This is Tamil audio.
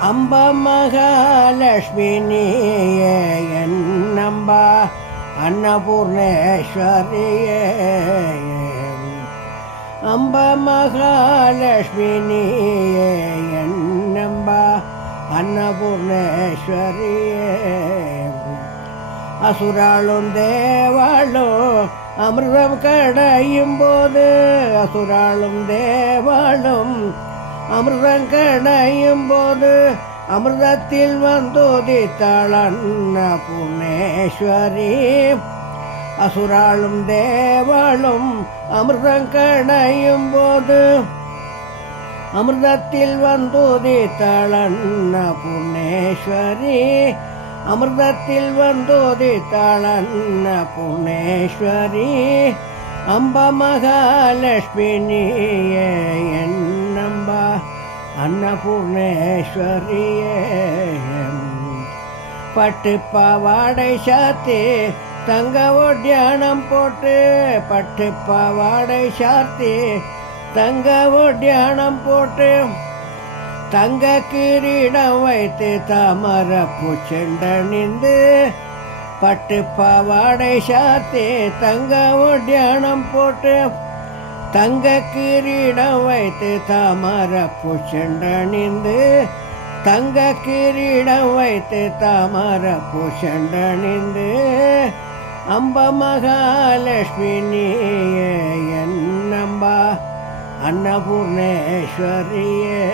அம்ப மகாலட்சுமி நீயே என்னம்பா அன்னபூர்ணேஸ்வரியே. அம்ப மகாலட்சுமி நீயே என்னம்பா அன்னபூர்ணேஸ்வரியே. அசுராளும் தேவாளும் அமிர்தம் கடையும் போது, அசுராளும் தேவாளும் அமிர்தம் கடையும் போது, அமிர்தத்தில் வந்துதித்தாள் அன்னபூர்ணேஸ்வரி. அசுராளும் தேவாளும் அமிர்தம் கடையும் போது, அமிர்தத்தில் வந்துதித்தாள் அன்னபூர்ணேஸ்வரி. அமிர்தத்தில் வந்துதித்தாள் அன்னபூர்ணேஸ்வரி. அம்ப மகாலட்சுமி நீயே என்னம்பா அன்னபூர்ணேஸ்வரியே. பட்டு பாவாடை சாத்தி தங்க ஒட்டியானம் போட்டு, பட்டு பாவாடை சாத்தி தங்க ஒட்டியானம் போட்டு, தங்க கிரீடம் வைத்து தாமர பூச்செண்டணிந்து, பட்டு பாவாடை சாத்தி தங்க ஒட்டியானம் போட்டு, தங்க கிரீடம் வைத்து தாமர பூச்செண்டணிந்து, தங்க கிரீடம் வைத்து தாமர பூச்செண்டணிந்து. அம்ப மகாலட்சுமி நீயே என்னம்பா அன்னபூர்ணேஸ்வரியே.